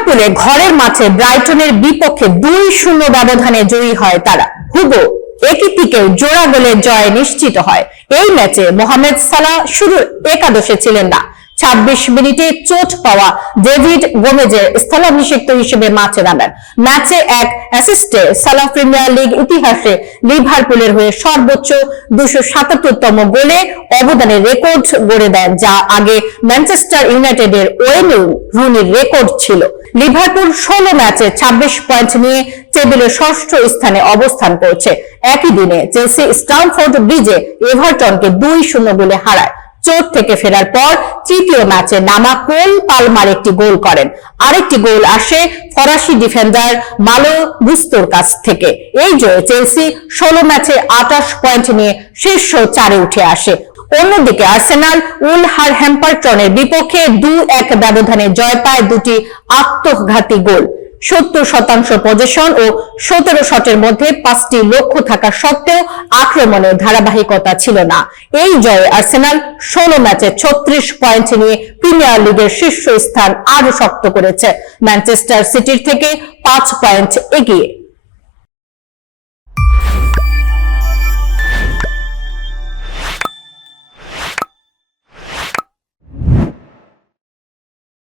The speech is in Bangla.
লিভারপুলে ঘরের মাঠে ব্রাইটনের বিপক্ষে দুই শূন্য ব্যবধানে জয়ী হয় তারা। হুগো দিকে জোড়া গোলের জয় নিশ্চিত হয়। এই ম্যাচে মোহামেদ সালাহ শুরুর একাদশে ছিলেন না, ছাব্বিশ মিনিটে চোট পাওয়া ডেভিড গোমেজের স্থলাভিষিক্ত হিসেবে মাঠে নামেন। ম্যাচে এক অ্যাসিস্টে সালাহ প্রিমিয়ার লিগ ইতিহাসে লিভারপুলের হয়ে সর্বোচ্চ দুশো সাতাত্তরতম গোলে অবদানের রেকর্ড গড়ে দেন, যা আগে ম্যানচেস্টার ইউনাইটেডের ওয়েন রুনির রেকর্ড ছিল। লিভারপুল ষোলো ম্যাচে ছাব্বিশ পয়েন্ট নিয়ে টেবিলের ষষ্ঠ স্থানে অবস্থান করছে। একই দিনে চেলসি স্টামফোর্ড ব্রিজে এভারটনকে দুই শূন্য গোলে হারায়। চোট থেকে ফেরার পর তৃতীয় ম্যাচে নামা কোল পালমার একটি গোল করেন। আরেকটি গোল আসে ফরাসি ডিফেন্ডার মালো গুস্তোর কাছ থেকে। এই জয়ে চেলসি ষোলো ম্যাচে আটাশ পয়েন্ট নিয়ে শীর্ষ চারে উঠে আসে। অন্যদিকে আর্সেনাল উলহার হ্যাম্পারটনের বিপক্ষে দু এক ব্যবধানে জয় পায় দুটি আত্মঘাতী গোল। সত্তর শতাংশ পজিশন ও সতেরো শটের মধ্যে পাঁচটি লক্ষ্য থাকা সত্ত্বেও আক্রমণের ধারাবাহিকতা ছিল না। এই জয়ে আর্সেনাল ষোলো ম্যাচে ছত্রিশ পয়েন্ট নিয়ে প্রিমিয়ার লিগের শীর্ষ স্থান আরও শক্ত করেছে। ম্যানচেস্টার সিটির থেকে পাঁচ পয়েন্ট এগিয়ে।